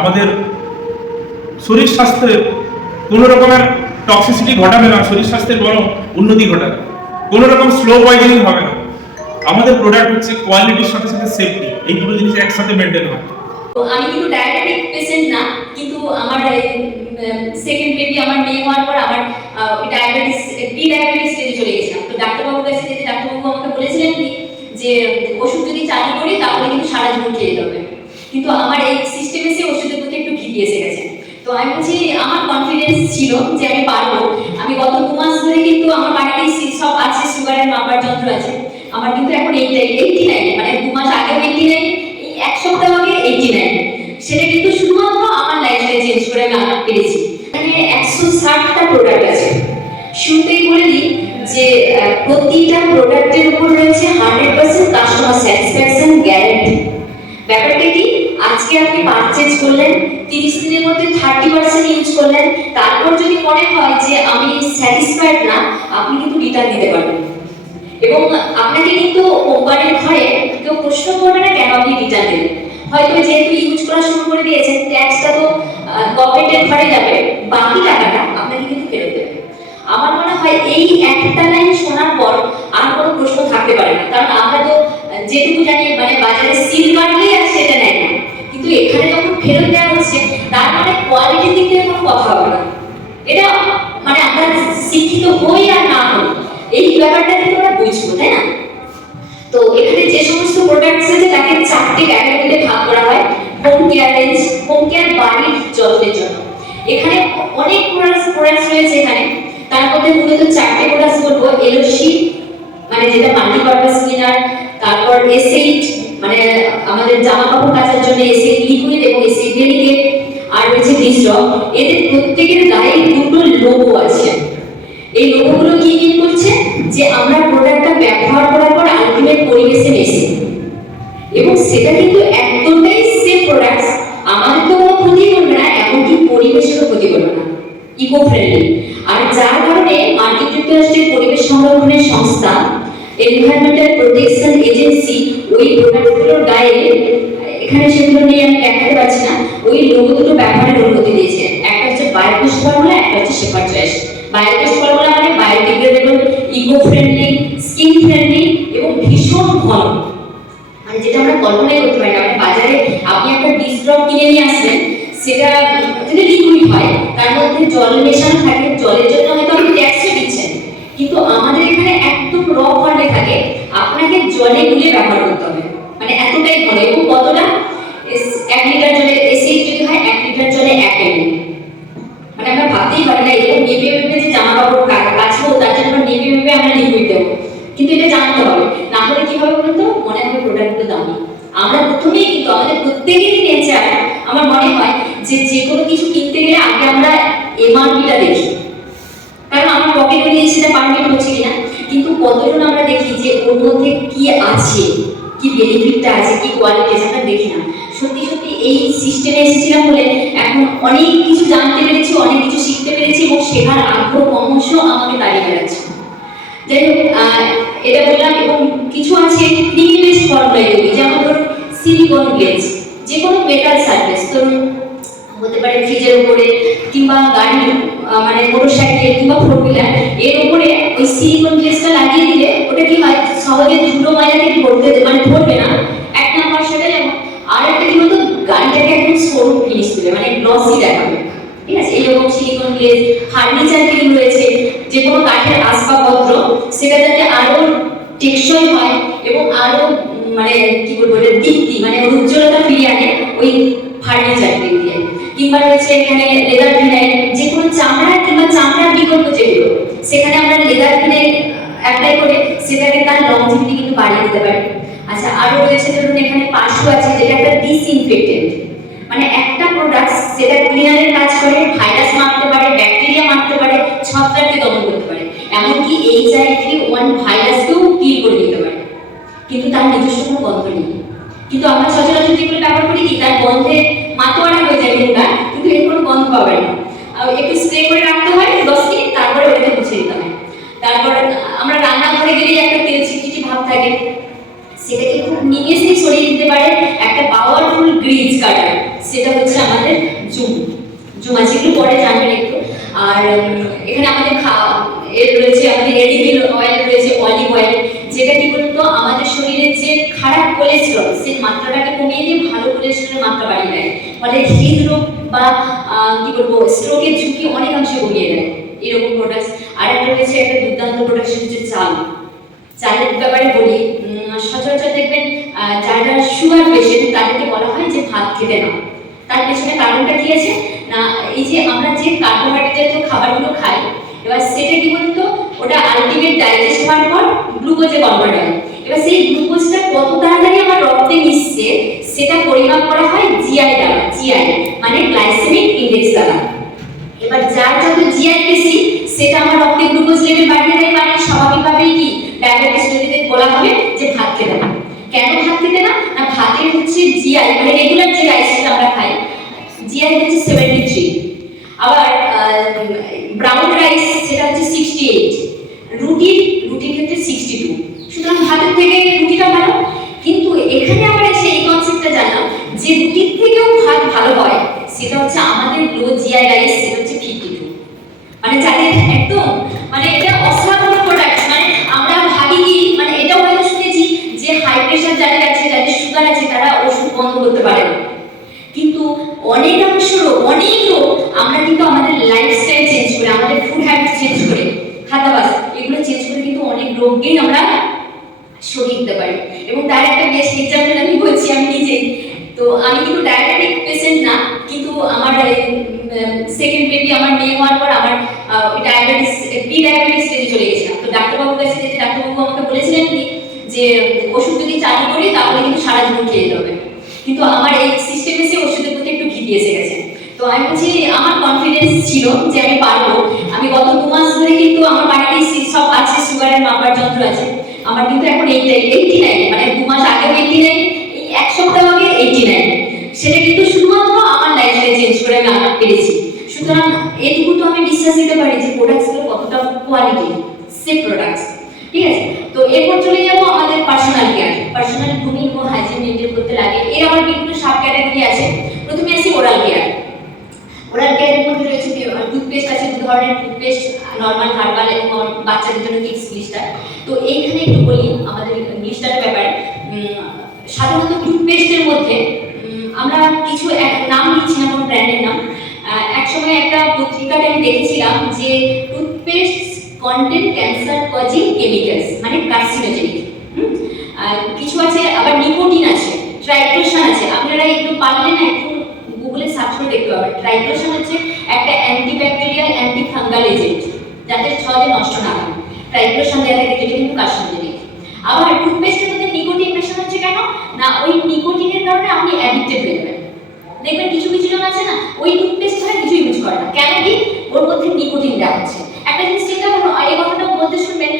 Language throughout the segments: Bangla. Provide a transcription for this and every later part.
আমাদের শরীর স্বাস্থ্যের কোনো রকমের টক্সিসিটি ঘটাবে না, শরীর স্বাস্থ্যের বরং উন্নতি ঘটাবে, কোনো রকম স্লো পয়জনিং হবে না। আমাদের প্রোডাক্ট হচ্ছে কোয়ালিটির সাথে সাথে সেফটি, এই দুটো জিনিস একসাথে মেনটেন হয়। আমি কিন্তু ডায়াবেটিক পেশেন্ট না, কিন্তু আমার সেকেন্ড বেবি আমার মেয়ে হওয়ার পর আমার ডায়াবেটিস প্রি ডায়াবেটিস স্টেজে চলে গেছিলাম। তো ডাক্তারবাবুর কাছে যেতে ডাক্তারবাবু আমাকে বলেছিলেন কি যে ওষুধ যদি চালু করি তাহলে কিন্তু সারা জীবন খেয়ে যেতে হবে, কিন্তু আমার এই সিস্টেমে সে ওষুধের প্রতি একটু ভীতি এসে গেছে। তো আমি বলছি আমার কনফিডেন্স ছিল যে আমি পারবো। আমি গত 2 মাস ধরে কিন্তু আমার বাড়িতে সব আছে, সুগারের মাপার যন্ত্র আছে আমার, কিন্তু এখন 89, মানে 2 মাস আগে 89, এই এক সপ্তাহ আগে 89। সেটা কিন্তু শুধুমাত্র আমার লাইফস্টাইল চেঞ্জ করে আমি আনতে পেরেছি। এখানে 160টা প্রোডাক্ট আছে। শুরুতেই বলে দিই যে প্রতিটা প্রোডাক্টের উপর রয়েছে 100% কাস্টমার স্যাটিসফ্যাকশন গ্যারান্টি। ব্যাপারটা কি, আজকে আপনি পারচেজ করলেন, 30 দিনের মধ্যে 30% ইউজ করলেন, তারপর যদি মনে হয় যে আমি স্যাটিসফাইড না, আপনি কিন্তু রিটার্ন দিতে পারবেন। এবং আপনাকে কিন্তু কোম্পানির ঘরে কেউ প্রশ্ন করবে না কেন আপনি রিটার্ন দেবেন। হয়তো যেহেতু ইউজ করা শুরু করে দিয়েছেন, ট্যাক্সটা তো গভর্নমেন্টের ঘরে যাবে, বাকি টাকাটা আপনাকে কিন্তু ফেরত দেবে। আমার মনে হয় এই একটা লাইন শোনার পর আর কোনো প্রশ্ন থাকতে পারে না, কারণ আমরা তো যেটুকু জানি মানে বাজারে সিল মারলেই আর সেটা নেয় না, কিন্তু এখানে যখন ফেরত দেওয়া হচ্ছে তার মানে কোয়ালিটির দিক থেকে কোনো কথা হবে না। এটা মানে আমরা শিক্ষিত হই আর না হই, এই ব্যাপারটা কিন্তু আমরা বুঝবো, তাই না? তো এখানে যে সমস্ত প্রোডাক্টস আছে তাকে 4টে ক্যাটাগরিতে ভাগ করা হয়। Home care range, home care বাড়ির যত্নের জন্য। এখানে অনেক প্রোডাক্টস রয়েছে এখানে, তার মধ্যে মূলত 4টে প্রোডাক্টস বলবো। এলওসি মানে যেটা মাল্টিপারপাস ক্লিনার, তারপর এস8 মানে আমাদের জামা কাপড় কাচার জন্য এস8 লিকুইড এবং এস8 ডেলিকেট, আর রয়েছে ডিসড্রপ। এদের প্রত্যেকের গায়ে দুটো লোগো আছে। এই লোগোগুলো কি মিন করছে যে আমরা প্রোডাক্টটা ব্যবহার করার পর আলটিমেট পরিবেশে মেশে, এবং সেটা কিন্তু একদমই সেফ প্রোডাক্টস, আমাদের তো কোনো ক্ষতি করবে না, এমনকি পরিবেশেরও ক্ষতি করবে না, ইকো ফ্রেন্ডলি। আর যার কারণে মার্কিন যুক্তরাষ্ট্রের পরিবেশ সংরক্ষণের সংস্থা এনভায়রনমেন্টাল প্রোটেকশন এজেন্সি ওই প্রোডাক্টগুলোর গায়ে, এখানে সেগুলো নিয়ে আমি দেখাতে পারছি না, ওই লোগো দুটো ব্যবহারের অনুমতি দিয়েছে। একটা হচ্ছে বায়োকোস্ট ফর্মুলা, একটা হচ্ছে শেফার্ড চয়েস। বায়োকোস্ট ফর্মুলা মানে biodegradable, eco friendly, skin friendly এবং ভীষণ ঘন, মানে যেটা আমরা কল্পনাই করতে পারি না। মানে বাজারে আপনি একটা ডিসড্রপ কিনে নিয়ে আসবেন, সেটা যদি লিকুইড হয় তার মধ্যে জল মেশানো থাকে, জলের জন্য হয়তো আপনি ট্যাক্সও দিচ্ছেন, কিন্তু আমাদের এখানে একদম র ফর্মে থাকে, আপনাকে জলে গুলে ব্যবহার করতে হবে, মানে এতটাই ঘন। এবং কতটা, 1 লিটার জলে এসেই যদি হয় 1 লিটার জলে 1 ml, মানে আমরা ভাবতেই পারি না এরকম নেবে নেবে যে জামা কাপড় কাচবো তার জন্য নেবে নেবে আমরা লিকুইড দেবো, কিন্তু এটা জানতে হবে, না হলে কি হবে বলুন তো, মনে হবে প্রোডাক্টগুলো দামি। আমরা প্রথমেই কিন্তু আমাদের প্রত্যেকেরই নেচার, আমার মনে হয় যে যে কোনো কিছু কিনতে গেলে আগে আমরা এমআরপিটা দেখি, কারণ আমার পকেটে দিয়ে সেটা পারমিট হচ্ছে কিনা, কিন্তু কতজন আমরা দেখি যে ওর মধ্যে কি আছে, কি বেনিফিটটা আছে, কি কোয়ালিটি আছে, আমরা দেখি না। সত্যি সত্যি এই সিস্টেমে এসেছিলাম বলে এখন অনেক কিছু জানতে পেরেছি, অনেক কিছু শিখতে পেরেছি, এবং শেখার আগ্রহ ক্রমশ আমাকে দাঁড়িয়ে বেড়াচ্ছে। যাই হোক, এটা বললাম। এবং কিছু আছে প্রিভিলেজ ফর্মুলা এগুলি, যেমন ধরুন সিলিকন গ্লেজ, যে কোনো মেটাল সারফেস, ধরুন হতে পারে ফ্রিজের উপরে কিংবা গাড়ির মানে মোটরসাইকেল কিংবা 4 হুইলার, এর উপরে ওই সিলিকন গ্লেজটা লাগিয়ে দিলে ওটা কি হয়, সহজে ধুলো ময়লাকে ধরবে না, 1 নাম্বার সেটা। যেমন আর একটা কি বলতো, গাড়িটাকে একদম শোরুম ফিনিশ দিবে, মানে গ্লসি দেখাবে, ঠিক আছে? এইরকম সিলিকন গ্লেজ। ফার্নিচার যেগুলো রয়েছে, যে কোনো কাঠের আসবাবপত্র, সেটা যাতে আরো টেকসই হয় এবং আরো মানে কি বলবো, দীপ্তি মানে উজ্জ্বলতা ফিরিয়ে আনে ওই ফার্নিচার দিয়ে। কিংবা রয়েছে এখানে লেদার ভিনাইল, যে কোনো চামড়া কিংবা চামড়ার বিকল্প যেগুলো, সেখানে আমরা লেদার ভিনাইল অ্যাপ্লাই করে সেটাকে তার লংজিভিটি কিন্তু বাড়িয়ে দিতে পারি। আচ্ছা, আরো রয়েছে ধরুন এখানে পাশু আছে, যেটা একটা ডিসইনফেক্টেন্ট, মানে একটা প্রোডাক্ট সেটা ক্লিনারের কাজ করে, ভাইরাস মারতে পারে, ব্যাকটেরিয়া মারতে পারে, ছত্রাককে দমন করতে পারে, এমনকি HIV-1 ভাইরাসকেও কিল করে দিতে পারে, কিন্তু তার নিজস্ব কোনো গন্ধ নেই। কিন্তু আমরা সচরাচর যেগুলো ব্যবহার করি কি, তার গন্ধে মাতোয়ারা হয়ে যায় মুখটা, কিন্তু এর কোনো গন্ধ পাবে না। একটু স্প্রে করে রাখতে হয় 10 মিনিট, তারপরে ওইটা মুছে দিতে হয়। তারপর আমরা রান্নাঘরে গেলেই একটা তেল চিটচিটি ভাব থাকে, সেটাকে খুব নিমেষেই সরিয়ে দিতে পারে একটা পাওয়ারফুল গ্রিজ কাটার। সেটা হচ্ছে আমাদের জুম জুম আছে, একটু পরে জানবেন একটু। আর এখানে আমাদের এর রয়েছে আমাদের এডিবল অয়েল রয়েছে, অলিভ অয়েল, যেটা কি বলতো আমাদের শরীরের যে খারাপ কোলেস্টেরল সেই মাত্রাটাকে কমিয়ে দিয়ে ভালো কোলেস্টেরলের মাত্রা বাড়িয়ে দেয়, ফলে হৃদরোগ বা কি বলবো স্ট্রোকের ঝুঁকি অনেকাংশে কমিয়ে দেয় এরকম প্রোডাক্টস। আর একটা রয়েছে একটা দুর্দান্ত প্রোডাক্ট, হচ্ছে চাল। চালের ব্যাপারে বলি, সচরাচর দেখবেন যারা সুগার পেশেন্ট তাদেরকে বলা হয় যে ভাত খেতে না। তার পেছনে কারণটা কি আছে না, এই যে আমরা যে কার্বোহাইড্রেট জাতীয় খাবারগুলো খাই, এবার সেটা কি বলতো ওটা আলটিমেট ডাইজেস্ট হওয়ার পর গ্লুকোজে কনভার্ট হয়। এবার সেই গ্লুকোজটা কত তাড়াতাড়ি আমার রক্তে মিশছে সেটা পরিমাপ করা হয় জিআই দ্বারা, জিআই মানে গ্লাইসেমিক ইনডেক্স দ্বারা। এবার যার যত জিআই বেশি সেটা আমার রক্তে গ্লুকোজ লেভেল বাড়িয়ে দেয়, মানে স্বাভাবিকভাবেই কি ডায়াবেটিস রোগীদের বলা হবে যে ভাত খেতে না। কেন ভাত খেতে না, না ভাতের হচ্ছে জিআই মানে রেগুলার যে রাইসটা আমরা খাই জিআই হচ্ছে 73, আবার ব্রাউন রাইস সেটা হচ্ছে 68, রুটির ক্ষেত্রে 62। সুতরাং ভাতের থেকে রুটিটা ভালো। কিন্তু এখানে আমরা এসে এই কনসেপ্টটা জানলাম যে রুটির থেকেও ভাত ভালো হয়, সেটা হচ্ছে আমাদের লো জিআই রাইস, সেটা হচ্ছে 52। মানে যাদের একদম মানে এটা অসাধারণ প্রোডাক্ট। মানে আমরা ভাবি কি মানে এটাও হয়তো শুনেছি যে হাই প্রেশার যাদের আছে, যাদের সুগার আছে, তারা ওষুধ বন্ধ করতে পারে না। কিন্তু অনেকাংশ রোগ, অনেক রোগ আমরা কিন্তু আমাদের লাইফস্টাইল চেঞ্জ করে, আমাদের ফুড হ্যাবিট চেঞ্জ করে, খাদ্যাভ্যাস এগুলো চেঞ্জ করে কিন্তু অনেক রোগকেই আমরা সরিয়ে দিতে পারি। এবং তার একটা বেস্ট এক্সাম্পল আমি বলছি আমি নিজেই। তো আমি কিন্তু ডায়াবেটিক পেশেন্ট না, কিন্তু আমার সেকেন্ড বেবি আমার মেয়ে হওয়ার পর আমার ডায়াবেটিস প্রি ডায়াবেটিস স্টেজে চলে গেছিলাম। তো ডাক্তারবাবুর কাছে যেতে ডাক্তারবাবু আমাকে বলেছিলেন কি যে ওষুধ যদি চালু করি তাহলে কিন্তু সারা জীবন খেয়ে যেতে হবে। কিন্তু আমার এই সিস্টেমে সে ওষুধের প্রতি একটু ভীতি এসে গেছে। তো আমি বলছি আমার কনফিডেন্স ছিল যে আমি পারবো। আমি গত 2 মাস ধরে কিন্তু আমার বাড়িতে সব আছে, সুগারের মাপার যন্ত্র আছে। আমার কিন্তু এখন 89, মানে 2 মাস আগে 89, এই এক সপ্তাহ আগে 89। সেটা কিন্তু শুধুমাত্র আমার লাইফস্টাইল চেঞ্জ করে আমি আনতে পেরেছি। সুতরাং এইটুকু তো আমি বিশ্বাস দিতে পারি যে প্রোডাক্টসগুলো কতটা কোয়ালিটি সেফ প্রোডাক্টস। ঠিক আছে, তো এরপর চলে যাবো আমাদের পার্সোনাল কেয়ার। পার্সোনাল গ্রুমিং ও হাইজিন মেনটেন করতে লাগে, এর আমার বিভিন্ন সাব ক্যাটাগরি আছে। প্রথমে আসি ওরাল কেয়ার। ওরাল কেয়ারের মধ্যে রয়েছে টুথপেস্ট আছে, 2 ধরনের টুথপেস্ট, নর্মাল, হার্বাল এবং বাচ্চাদের জন্য কিডস গ্লিস্টার। তো এইখানে একটু বলি আমাদের গ্লিস্টারের ব্যাপারে। সাধারণত টুথপেস্টের মধ্যে আমরা কিছু নাম দিচ্ছি না, কোনো ব্র্যান্ডের নাম। একসময় একটা পত্রিকাতে আমি দেখেছিলাম যে toothpaste content cancer causing chemicals, মানে কার্সিনোজেনিক। কিছু আছে আবার নিকোটিন আছে, ট্রাইক্লোশান আছে। আপনারা একটু পারলে না একটু গুগলে সার্চ করে দেখতে পাবেন। ট্রাইক্লোশান হচ্ছে একটা অ্যান্টিব্যাকটেরিয়াল অ্যান্টি ফাঙ্গাল এজেন্ট, যাতে সহজে নষ্ট না হয়। ট্রাইক্লোশান দেওয়া থাকে, যেটা কিন্তু কার্সিনোজেনিক। আবার টুথপেস্টের মধ্যে নিকোটিন মেশানো হচ্ছে কেন না, ওই নিকোটিনের কারণে আপনি অ্যাডিক্টেড হয়ে যাবেন। দেখবেন কিছু কিছু জন আছে না ওই টুথপেস্ট ছাড়া কিছু ইউজ করে না, কেন কি ওর মধ্যে নিকোটিন দেওয়া হচ্ছে। একটা জিনিস চিন্তা করুন, এই কথাটা বলতে শুনবেন,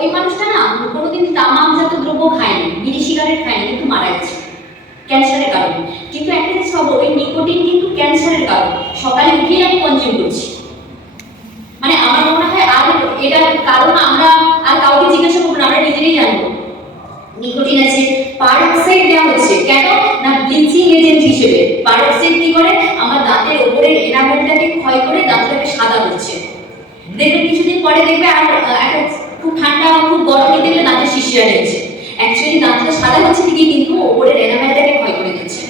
ওই মানুষটা না কোনোদিন তামাকজাত দ্রব্য খায়নি, বিড়ি সিগারেট খায়নি, কিন্তু মারা গেছে ক্যান্সারের কারণে। কিন্তু একটা জিনিস ভাবো, ওই নিকোটিন কিন্তু ক্যান্সারের কারণ। সকালে উঠেই আমি কনজিউম করছি, মানে আমার মনে হয় আর এটার কারণ আমরা আর কাউকে জিজ্ঞাসা করবো না, আমরা নিজেরাই জানবো। নিকোটিন আছে, পারঅক্সাইড দেওয়া হচ্ছে কেন না ব্লিচিং এজেন্ট হিসেবে। পারঅক্সাইড কি করে, আমার দাঁতের উপরের এনামেলটাকে ক্ষয় করে দাঁতটাকে সাদা করছে। দেখবেন কিছুদিন পরে দেখবে আর একটা খুব ঠান্ডা খুব গরমে দেখলে দাঁতের শিশিরা যাচ্ছে, অ্যাকচুয়ালি দাঁতটা সাদা হচ্ছে ঠিকই, কিন্তু উপরের এনামেলটাকে ক্ষয় করে দিচ্ছে।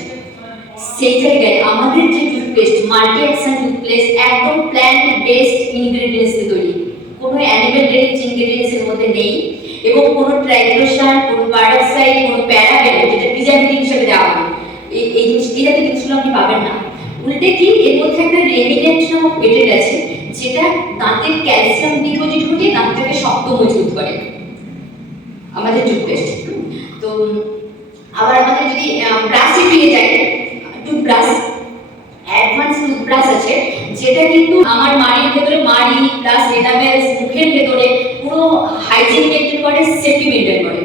সেই জায়গায় আমাদের যে টুথপেস্ট, মাল্টি অ্যাকশন টুথপেস্ট, একদম প্ল্যান্ট বেসড ইনগ্রেডিয়েন্টস দিয়ে তৈরি, কোনো অ্যানিমেল রিচ ইনগ্রেডিয়েন্টস এর মধ্যে নেই, এবং কোনো ট্রাইক্লোশান, কোনো পারঅক্সাইড, কোনো প্যারাবেন যেটা প্রিজারভেটিভ হিসেবে দেওয়া হয়, এই জাতীয় জিনিসগুলো আপনি পাবেন না। উল্টে কি এর মধ্যে একটা রেমিডেন্ট নামক পেটেন্ট আছে, যেটা দাঁতের ক্যালসিয়াম ডিপোজিট ঘটিয়ে দাঁতটাকে শক্ত মজবুত করে, আমাদের টুথপেস্ট। তো আবার আমাদের যদি ব্রাশে ফিরে যাই, টুথব্রাশ, অ্যাডভান্স টুথব্রাশ আছে, যেটা কিন্তু আমার মাড়ির ভেতরে মাড়ি প্লাস এনামেলস, মুখের ভেতরে পুরো হাইজিন মেনটেন করে, সেফটি মেনটেন করে।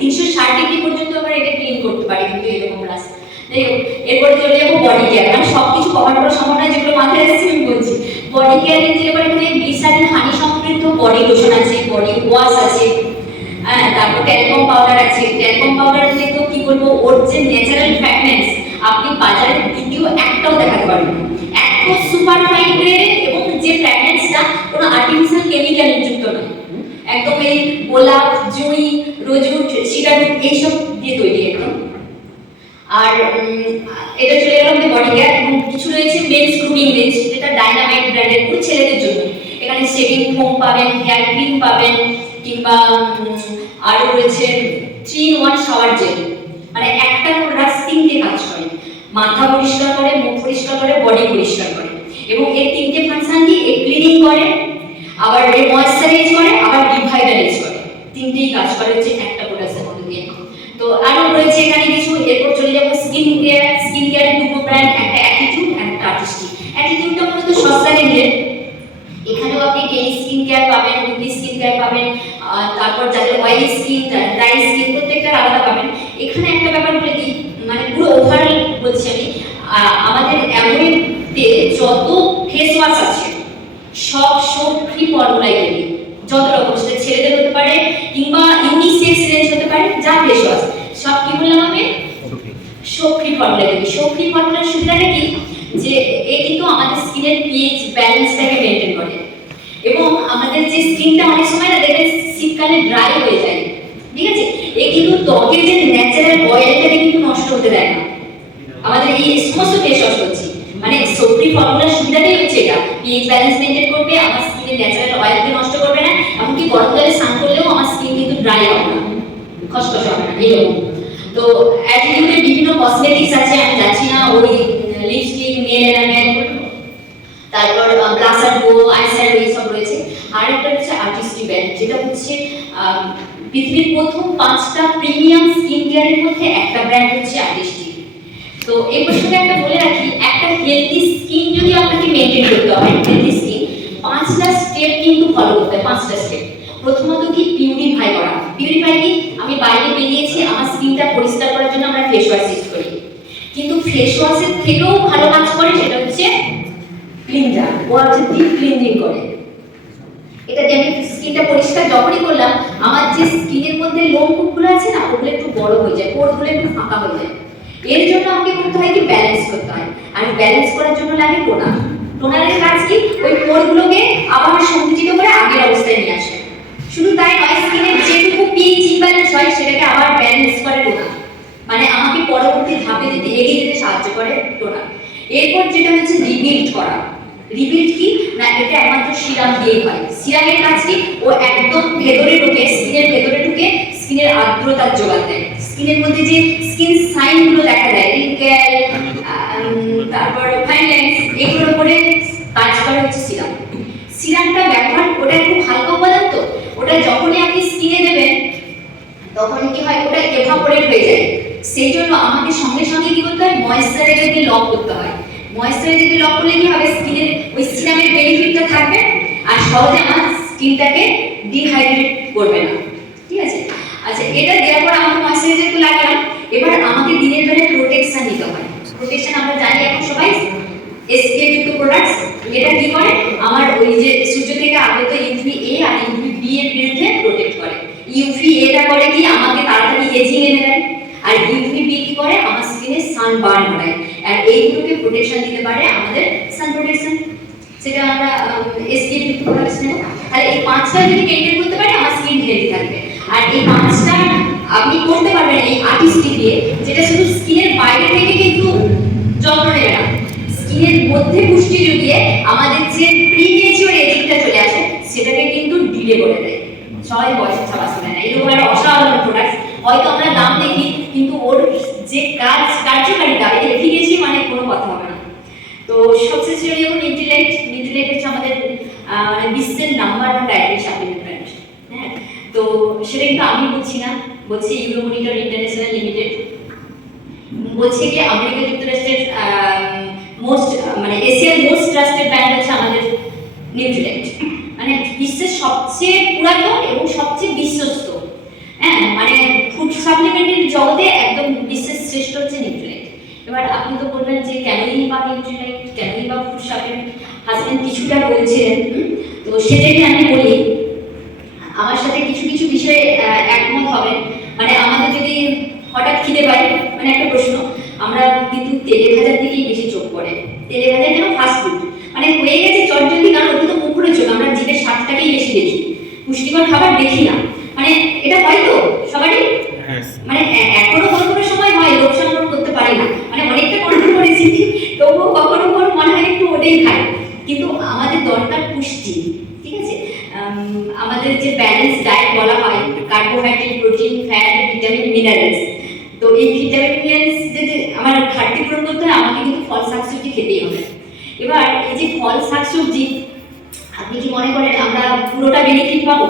360 ডিগ্রি পর্যন্ত আমরা এটা ক্লিন করতে পারি কিন্তু এরকম ব্রাশ। যাই হোক, এরপরে চলে যাবো বডি কেয়ার। মানে সবকিছু কভার করা সম্ভব নয়, যেগুলো মাথায় আসছে আমি বলছি। বডি কেয়ারের যে এবার এখানে গ্লিসারিন হানি সমৃদ্ধ বডি লোশন আছে, বডি ওয়াশ আছে, হ্যাঁ, তারপর ট্যালকম পাউডার আছে। ট্যালকম পাউডার দিয়ে তো কি বলবো, ওর যে ন্যাচারাল ফ্র্যাগনেন্স আপনি বাজারে দ্বিতীয় একটাও দেখাতে পারবেন না। এত সুপার ফাইন গ্রেড এবং যে ফ্র্যাগনেন্সটা কোনো আর্টিফিশিয়াল কেমিক্যাল যুক্ত নয়, একদম এই গোলাপ, জুঁই, রোজউড, সিডারউড এইসব দিয়ে তৈরি একদম। আর এটা চলে গেল আমাদের বডি কেয়ার, এবং কিছু রয়েছে মেন্স গ্রুমিং রেঞ্জ, যেটা ডাইনামাইট ব্র্যান্ডের, পুরো ছেলেদের জন্য। এখানে শেভিং ফোম পাবেন, হেয়ার ক্রিম পাবেন, কিংবা আরও রয়েছে 3-in-1 শাওয়ার জেল। মানে একটা প্রোডাক্ট তিনটে কাজ করে, মাথা পরিষ্কার করে, মুখ পরিষ্কার করে, বডি পরিষ্কার করে। এবং এর তিনটে ফাংশন কি, এ ক্লিনিং করে, আবার এ ময়েশ্চারাইজ করে, আবার রিভাইটালাইজ করে। তিনটেই কাজ করে হচ্ছে একটা প্রোডাক্টের মধ্যে দিয়ে। তো আরও রয়েছে এখানে কিছু। এরপর চলে যাবো স্কিন কেয়ার। স্কিন কেয়ারের দুটো ব্র্যান্ড, একটা অ্যাটিটিউড আর একটা আর্টিস্টিক। অ্যাটিটিউডটা মূলত সস্তা রেঞ্জে, এখানেও আপনি ডেলি স্কিন কেয়ার পাবেন, উইকলি স্কিন কেয়ার পাবেন, তারপর যাদের অয়েলি স্কিন, ড্রাই স্কিন, প্রত্যেকটা আলাদা পাবেন। এখানে একটা ব্যাপার বলে দিই, মানে পুরো ওভারঅল বলছি আমি, আমাদের অ্যামোয়েতে যত ফেস ওয়াশ আছে সব ফ্রি ফর্মুলায় তৈরি, যত রকম, সেটা ছেলেদের হতে পারে কিংবা ইউনিসেক্স রেঞ্জ হতে পারে, যা ফেস ওয়াশ সব কি বললাম আমি, সব ফ্রি ফর্মুলায় তৈরি। সব ফ্রি ফর্মুলার সুবিধাটা কি, যে এ কিন্তু আমাদের স্কিনের পিএইচ ব্যালেন্সটাকে মেনটেন করে। এবং আমাদের যে স্কিনটা অনেক সময় না দেখবেন শীতকালে ড্রাই হয়ে যায়, ঠিক আছে, এ কিন্তু ত্বকের যে ন্যাচারাল অয়েলটাকে কিন্তু নষ্ট হতে দেয় না। আমাদের এই সমস্ত ফেস ওয়াশ করছি মানে সোপ্রি ফর্মুলার সুবিধাটাই হচ্ছে এটা, পিএইচ ব্যালেন্স মেনটেন করবে, আমার স্কিনের ন্যাচারাল অয়েলকে নষ্ট করবে না, এমনকি গরমকালে স্নান করলেও আমার স্কিন কিন্তু ড্রাই হবে না, খসখসে হবে না, এরকম। তো অ্যাটিটিউডের বিভিন্ন কসমেটিক্স আছে, আমি যাচ্ছি না, ওই লিপস্টিক, নেল এনামেল, তারপর ব্লাশার গো, আইশ্যাডো এইসব রয়েছে। আর একটা হচ্ছে আর্টিস্টিক ব্র্যান্ড, যেটা হচ্ছে পৃথিবীর প্রথম 5টা প্রিমিয়াম স্কিন কেয়ারের মধ্যে একটা ব্র্যান্ড হচ্ছে আর্টিস্টিক। তো এই প্রসঙ্গে একটা বলে রাখি, একটা হেলদি স্কিন যদি আপনাকে মেনটেন করতে হয়, হেলদি স্কিন 5টা স্টেপ কিন্তু ফলো করতে হয়, 5টা স্টেপ। প্রথমত কি, পিউরিফাই করা। পিউরিফাই কি, আমি বাইরে বেরিয়েছি, আমার স্কিনটা পরিষ্কার করার জন্য আমরা ফেস ওয়াশ ইউজ করি, কিন্তু ফেস ওয়াশের থেকেও ভালো কাজ করে সেটা হচ্ছে ক্লিনজার। ও হচ্ছে ডিপ ক্লিনজিং করে। এটা যে আমি স্কিনটা পরিষ্কার যখনই করলাম, আমার যে স্কিনের মধ্যে লোমকূপগুলো আছে না, ওগুলো একটু বড় হয়ে যায়, পোরগুলো একটু ফাঁকা হয়ে যায়। এর জন্য আমাকে করতে হয় কি, ব্যালেন্স করতে হয়। আর ব্যালেন্স করার জন্য লাগে টোনার। টোনারের কাজ কি, ওই পোরগুলোকে আবার সংকুচিত করে আগের অবস্থায় নিয়ে আসে। শুধু তাই নয়, স্কিনের যেটুকু পিএইচ ইমব্যালেন্স হয় সেটাকে আবার ব্যালেন্স করে টোনার, মানে আমাকে পরবর্তী ধাপে যেতে, এগিয়ে যেতে সাহায্য করে টোনার। এরপর যেটা হচ্ছে রিবিল্ড করা। রিবিল্ড কি না, এটা একমাত্র সিরাম দিয়ে হয়। সিরামের কাজ কি, ও একদম ভেতরে ঢুকে, স্কিনের ভেতরে ঢুকে স্কিনের আর্দ্রতার যোগান দেয়। স্কিনের মধ্যে যে স্কিন সাইনগুলো দেখা যায়, রিঙ্কেল, তারপর ফাইন লাইনস, এগুলোর উপরে কাজ করে হচ্ছে সিরাম। সিরামটা ব্যবহার, ওটা খুব হালকা উপাদান, তো ওটা যখনই আপনি স্কিনে দেবেন তখন কি হয়, ওটা এভাপোরেট হয়ে যায়। সেই জন্য আমাকে সঙ্গে সঙ্গে কি করতে হয়, ময়েশ্চারাইজারকে লক করতে হয়। ময়েশ্চারাইজারকে লক করলে কি হবে, স্কিনের ওই সিরামের বেনিফিটটা থাকবে, আর সহজে আমার স্কিনটাকে ডিহাইড্রেট করবে না, ঠিক আছে। আচ্ছা, এটা দেওয়ার পর আমাকে ময়েশ্চারাইজার তো লাগলাম, এবার আমাকে দিনের বেলা প্রোটেকশন নিতে হয়। প্রোটেকশন আমরা জানি এখন সবাই, এসপিএফ যুক্ত প্রোডাক্টস। এটা কি করে, আমার ওই যে সূর্য থেকে আগত ইউভি এ আর ইউভি বি এর বিরুদ্ধে প্রোটেক্ট করে। ইউভি এটা করে কি, আমাকে তাড়াতাড়ি এজিং এনে দেয়, আর ইউভি বি কি করে, আমার স্কিনে সানবার্ন ঘটায়। আর এইগুলোকে প্রোটেকশন দিতে পারে আমাদের সান প্রোটেকশন, সেটা আমরা এসপিএফ যুক্ত প্রোডাক্টস নেব। আর এই 5টা যদি মেইনটেইন করতে পারে, আমার স্কিন হেলদি থাকবে। আর এই 5টা আপনি করতে পারবেন এই আর্টিস্টিক দিয়ে, যেটা শুধু স্কিনের বাইরে থেকে কিন্তু যত্ন নেবে না, স্কিনের মধ্যে পুষ্টি জুগিয়ে আমাদের যে প্রিমেচিওর এজিংটা চলে আসে সেটাকে কিন্তু ডিলে করে দেয়। সবাই বয়সে ছাড়া আসবে না, এরকম একটা অসাধারণ প্রোডাক্ট। হয়তো আমরা দাম দেখি, কিন্তু ওর যে কার্যকারিতা, এটা দেখে গেছি মানে কোনো কথা হবে না। তো সবশেষে চলে যাবো নিউট্রিলাইট। নিউট্রিলাইট হচ্ছে আমাদের বিশ্বের নাম্বার 1 ডায়েটারি সাপ্লিমেন্ট ব্র্যান্ড। হ্যাঁ, তো সেটা কিন্তু আমি বলছি না, বলছি ইউরোমনিটর ইন্টারন্যাশনাল লিমিটেড, বলছে কি আমেরিকা যুক্তরাষ্ট্রের মোস্ট, মানে এশিয়ার মোস্ট ট্রাস্টেড ব্র্যান্ড হচ্ছে আমাদের নিউট্রিলাইট। মানে বিশ্বের সবচেয়ে পুরাতন এবং সবচেয়ে বিশ্বস্ত, হ্যাঁ, মানে ফুড সাপ্লিমেন্টের জগতে একদম বিশ্বের শ্রেষ্ঠ হচ্ছে নিউট্রিলাইট। এবার আপনি তো বলবেন যে কেনই বা নিউট্রিলাইট, কেনই বা ফুড সাপ্লিমেন্ট, হাজবেন্ড কিছুটা বলছিলেন। তো সেটাকে আমি বলি, আমার সাথে কিছু কিছু বিষয়ে একমত হবেন। মানে আমাদের যদি হঠাৎ খিদে পায়, মানে একটা প্রশ্ন, আমরা কিন্তু তেলে ভাজার দিকেই বেশি চোখ পড়ে। তেলে ভাজা যেন ফাস্ট ফুড, মানে হয়ে গেছে চটজলদি, কারণ ওটা তো মুখরোচক চোখ, আমরা জিভের স্বাদটাকেই বেশি দেখি, পুষ্টিকর খাবার দেখি না। মানে এটা হয় তো সবারই, মানে এখনো কোনো কোনো সময় হয়, লোক সংগ্রহ করতে পারি না, মানে অনেকটা কন্ট্রোল করেছি, তবুও কখনো কখনো মনে হয় একটু ওটাই খাই। কিন্তু আমাদের দরকার পুষ্টি, ঠিক আছে? আমাদের যে ব্যালেন্স ডায়েট বলা হয়, carbohydrate, protein, fat, vitamin, minerals, তো এই ভিটামিন মিনারেলস যদি আমার ঘাটতি পূরণ করতে হয়, আমাকে কিন্তু ফল শাকসবজি খেতেই হবে। এবার এই যে ফল শাকসবজি, আপনি কি মনে করেন আমরা পুরোটা বেনিফিট পাবো?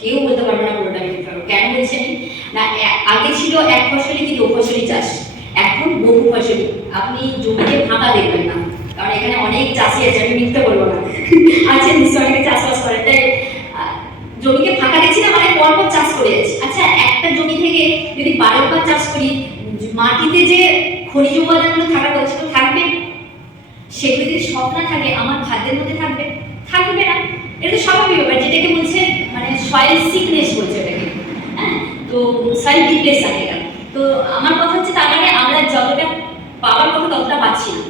কেউ বলতে পারবে না পুরোটা বেনিফিট পাবো। কেন বলছেন না, আগে ছিল এক ফসলি কি দু ফসলি চাষ, এখন বহু ফসলি। আপনি জমিতে ফাঁকা দেখবেন না, কারণ এখানে অনেক চাষি আছে, আমি মিথ্যে বলবো না, আছে নিশ্চয় অনেকে চাষবাস করে, তাই জমিকে ফাঁকা দেখছি না, মানে পরপর চাষ করে যাচ্ছে। আচ্ছা, একটা জমি থেকে যদি বারবার চাষ করি, মাটিতে যে খনিজ উপাদানগুলো থাকার কথা সেগুলো থাকবে? সেগুলো যদি সব না থাকে, আমার খাদ্যের মধ্যে থাকবে? থাকবে না। এটা তো স্বাভাবিক ব্যাপার, যেটাকে বলছে মানে সয়েল সিকনেস বলছে এটাকে, হ্যাঁ? তো সয়েল ডিপ্লেশন এটা। তো আমার কথা হচ্ছে, তার মানে আমরা যতটা পাওয়ার কথা ততটা পাচ্ছি না।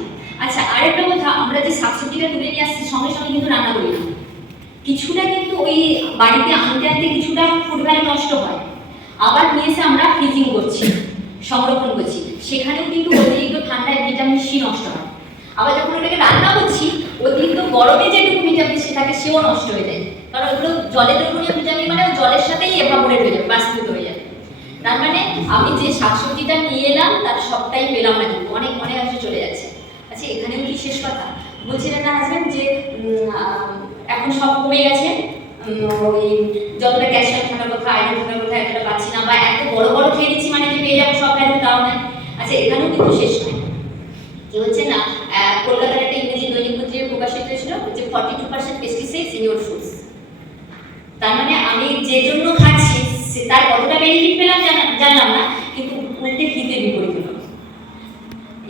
আচ্ছা, আরেকটা কথা, আমরা যে শাকসবজিটা তুলে নিয়ে আসছি সঙ্গে সঙ্গে কিন্তু রান্না করি না, কিছুটা কিন্তু ওই বাড়িতে আনতে আনতে কিছুটা ফুড ভ্যালু নষ্ট হয়, আবার নিয়ে এসে আমরা ফ্রিজিং করছি, সংরক্ষণ করছি, সেখানেও কিন্তু অতিরিক্ত ঠান্ডায় ভিটামিন সি নষ্ট হয়। আবার যখন ওটাকে রান্না করছি, অতিরিক্ত গরমে যেটুকু ভিটামিন সি থাকে সেও নষ্ট হয়ে যায়, কারণ ওগুলো জলে দ্রবণীয় ভিটামিন, মানে জলের সাথেই এভাপোরেট হয়ে যাবে, বাষ্পীভূত হয়ে যাবে। তার মানে আমি যে শাকসবজিটা নিয়ে এলাম তার সবটাই পেলাম না, কিন্তু অনেক অনেক অংশে চলে যাচ্ছে। আচ্ছা, এখানেও কি শেষ কথা বলছিলেন না হাজবেন্ড, যে এখন সব কমে গেছে, ওই যতটা ক্যালসিয়াম থাকার কথা, আয়রন থাকার কথা, এতটা পাচ্ছি না, বা এত বড় বড় খেয়ে নিচ্ছি মানে যে পেয়ে যাবো সব ভ্যালু, তাও নয়। আচ্ছা, এখানেও কিন্তু শেষ নয়, কি হচ্ছে না, কলকাতার একটা ইংরেজি দৈনিক পত্রিকায় প্রকাশিত হয়েছিল যে 42% পেস্টিসাইডস ইন ইওর ফুডস। তার মানে আমি যে জন্য খাচ্ছি তার কতটা বেনিফিট পেলাম জানলাম না, কিন্তু উল্টে হিতে বিপরীত হলো।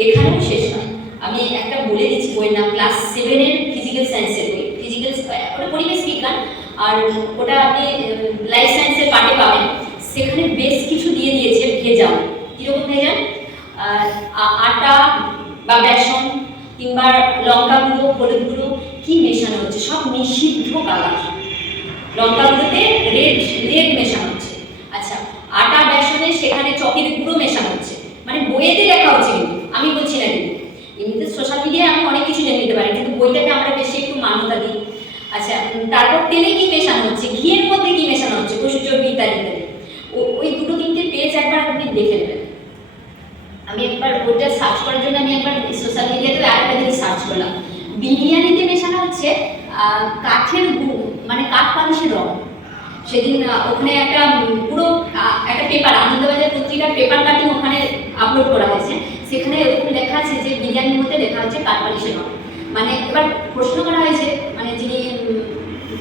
এখানেও শেষ নয়, আমি একটা বলে দিচ্ছি, বইয়ের নাম ক্লাস 7 এর ফিজিক্যাল সায়েন্সের বই, ফিজিক্যাল, ওটা পরিবেশ বিজ্ঞান, আর ওটা আপনি লাইফ সায়েন্সের পার্টে পাবেন। সেখানে বেশ কিছু দিয়ে দিয়েছে ভেজাল। কীরকম ভেজাল? আটা বা বেসন কিংবা লঙ্কা গুঁড়ো, হলুদ গুঁড়ো কি মেশানো হচ্ছে, সব নিষিদ্ধ কালার। লঙ্কা গুঁড়োতে রেড মেশানো হচ্ছে, আচ্ছা আটা বেসনে সেখানে চকের গুঁড়ো মেশানো হচ্ছে, মানে বইয়েতে লেখা হচ্ছে, কিন্তু আমি বলছি না। কিন্তু এমনিতে সোশ্যাল মিডিয়ায় আমি অনেক কিছু জেনে নিতে পারি, কিন্তু বইটাকে আমরা বেশি একটু মান্যতা দিই। আচ্ছা, তারপর তেলে কি মেশানো হচ্ছে, ঘিয়ের মধ্যে কি মেশানো হচ্ছে, পশু চর্বি ইত্যাদি ইত্যাদি। ওই দুটো তিনটে পেজ একবার আপনি দেখে নেবেন। আমি একবার ওটা সার্চ করার জন্য আমি একবার সোশ্যাল মিডিয়াতে আরেকটা জিনিস সার্চ করলাম, বিরিয়ানিতে মেশানো হচ্ছে কাঠের মানে কাঠ পালিশের রং। সেদিন ওখানে একটা পুরো একটা পেপার, আনন্দবাজার পত্রিকার পেপার কাটিং ওখানে আপলোড করা হয়েছে, সেখানে এরকম লেখা আছে যে বিরিয়ানির মধ্যে লেখা হচ্ছে কাঠ পালিশের রং। মানে এবার প্রশ্ন করা হয়েছে, মানে যিনি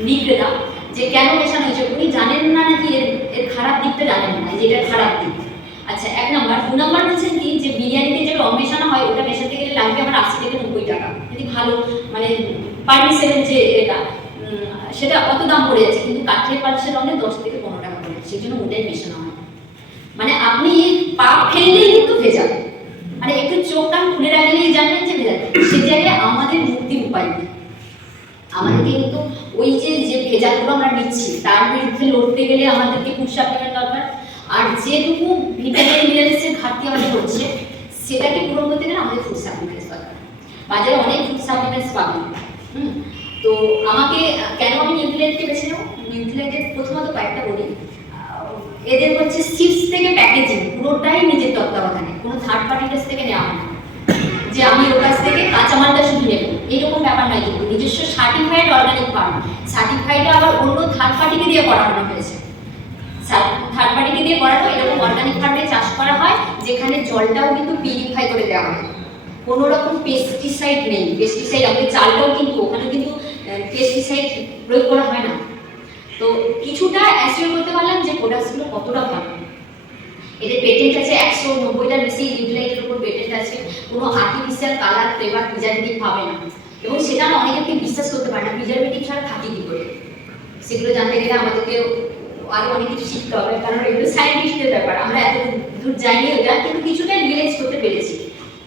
বিক্রেতা, যে কেন মেশানো হয়েছে, উনি জানেন না নাকি এর খারাপ দিকটা জানেন না, যে এটা খারাপ দিক। আচ্ছা, 1 নম্বর। 2 নম্বর বলছেন কি, যে বিরিয়ানিতে যে রং মেশানো হয় ওটা মেশাতে গেলে লাগবে আমার 80 থেকে 90 টাকা, যদি ভালো মানে পারমিশনের যে এটা, সেটা অত দাম পড়ে যাচ্ছে, কিন্তু কাঠের পালিশের রঙে 10 থেকে 15 টাকা পড়ে, সেই জন্য ওটাই মেশানো হয়। মানে আপনি পা ফেললেই কিন্তু ভেজাল, মানে একটু চোখ কান খুলে রাখলেই জানবেন যে ভেজাল। সেই জায়গায় আমাদের মুক্তির উপায় নেই, আমাদেরকে কিন্তু ওই যে ভেজালগুলো আমরা নিচ্ছি তার বিরুদ্ধে লড়তে গেলে আমাদেরকে ফুড সাপ্লিমেন্ট দরকার, আর যেটুকু ভিটামিন মিনারেলসের ঘাটতি আমাদের হচ্ছে সেটাকে পূরণ করতে গেলে আমাদের ফুড সাপ্লিমেন্টস দরকার। বাজারে অনেক ফুড সাপ্লিমেন্টস পাবেন। তো আমাকে কেন আমি নিউট্রিয়েন্টকে বেছে নেব? নিউট্রিয়েন্টের প্রথমত কয়েকটা বলি। এদের হচ্ছে চিপস থেকে প্যাকেজিং পুরোটাই নিজের তত্ত্বাবধানে, কোনো থার্ড পার্টির কাছ থেকে নেওয়া হয় না, যে আমি ওর কাছ থেকে কাঁচামালটা শুধু নেব এইরকম ব্যাপার নয়। কিন্তু নিজস্ব সার্টিফাইড অর্গানিক ফার্ম, সার্টিফাইডটা আবার অন্য থার্ড পার্টিকে দিয়ে করানো হয়েছে, থার্ড পার্টিকে দিয়ে করানো। এরকম অর্গানিক ফার্মে চাষ করা হয়, যেখানে জলটাও কিন্তু পিউরিফাই করে দেওয়া হয়, কোনো রকম পেস্টিসাইড নেই। পেস্টিসাইড আমাদের চালটাও কিন্তু ওখানে কিন্তু পেস্টিসাইড প্রয়োগ করা হয় না। তো কিছুটা অ্যাসিওর করতে পারলাম যে প্রোডাক্টসগুলো কতটা ভালো। এদের পেটেন্ট আছে 190টার বেশি ইউটিলাইটের উপর পেটেন্ট আছে, কোনো আর্টিফিশিয়াল কালার, ফ্লেভার, প্রিজারভেটিভ পাবে না। এবং সেটা না অনেকে বিশ্বাস করতে পারে না, প্রিজারভেটিভ ছাড়া থাকে কী করে। সেগুলো জানতে গেলে আমাদেরকে আরও অনেক কিছু শিখতে হবে, কারণ এগুলো সায়েন্টিস্টদের ব্যাপার, আমরা এত দূর যায়নি ওটা, কিন্তু কিছুটা রিয়েলাইজ করতে পেরেছি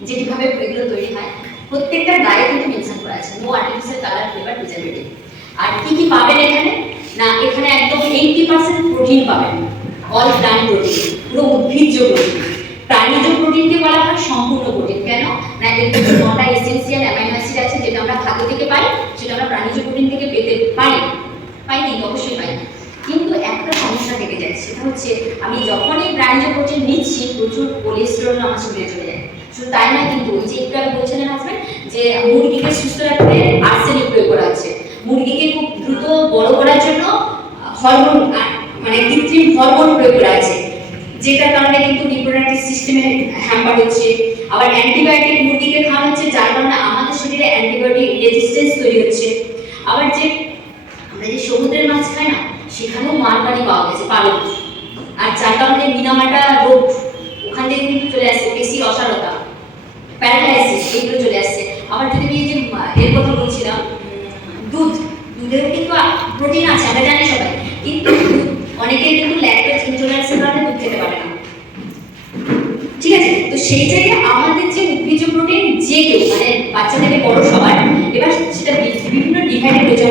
যে কিভাবে এগুলো তৈরি হয়। প্রত্যেকটা গায়ে কিন্তু মেনশন করা আছে no artificial colour, flavour, preservative. আর কি কি পাবেন এখানে না, এখানে একদম 80% প্রোটিন পাবেন, অল প্ল্যান্ট প্রোটিন, পুরো উদ্ভিজ্জ প্রোটিন। প্রাণীজ প্রোটিনকে বলা হয় সম্পূর্ণ প্রোটিন, কেন না এর মধ্যে 9টা এসেনশিয়াল অ্যামাইনো অ্যাসিড আছে যেটা আমরা খাদ্য থেকে পাই, সেটা আমরা প্রাণীজ প্রোটিন থেকে পেতে পারি, কিন্তু অবশ্যই পাই। কিন্তু একটা সমস্যা থেকে যায়, সেটা হচ্ছে আমি যখনই প্রাণীজ প্রোটিন নিচ্ছি প্রচুর কোলেস্টেরল আমার শরীরে চলে যায়। শুধু তাই না, কিন্তু ওই যে একটু আগে বলছিলেন হাজবেন্ড যে মুরগিকে সুস্থ রাখতে আর্সেনিক প্রয়োগ করা হচ্ছে, মুরগিকে খুব দ্রুত বড় করার জন্য হরমোন মানে কৃত্রিম হরমোন প্রয়োগ করা আছে, যেটার কারণে কিন্তু রিপ্রোডাক্টিভ সিস্টেমে হ্যাম্পার হচ্ছে। আবার অ্যান্টিবায়োটিক মুরগিকে খাওয়া হচ্ছে, যার কারণে আমাদের শরীরে অ্যান্টিবায়োটিক রেজিস্ট্যান্স তৈরি হচ্ছে। আবার যে আমরা যে সমুদ্রের মাছ খাই না, সেখানেও মারকারি পাওয়া গেছে পালক, আর যার কারণে মিনামাটা রোগ ওখান থেকে কিন্তু চলে আসছে, বেশি অসারতা, প্যারালাইসিস এগুলো চলে আসছে। আবার যদি আমি এই যে এর কথা বলছিলাম দুধেও কিন্তু প্রোটিন আছে আমরা জানি সবাই, কিন্তু অনেকের কিন্তু ল্যাকটোজ ইনটলারেন্সের কারণে দুধ খেতে পারে না, ঠিক আছে? তো সেই জায়গায় আমাদের যে উদ্ভিজ্জ প্রোটিন যে কেউ মানে বাচ্চা থেকে বড় সবার, এবার সেটা বিভিন্ন ডিভাইডেড হয়েছে,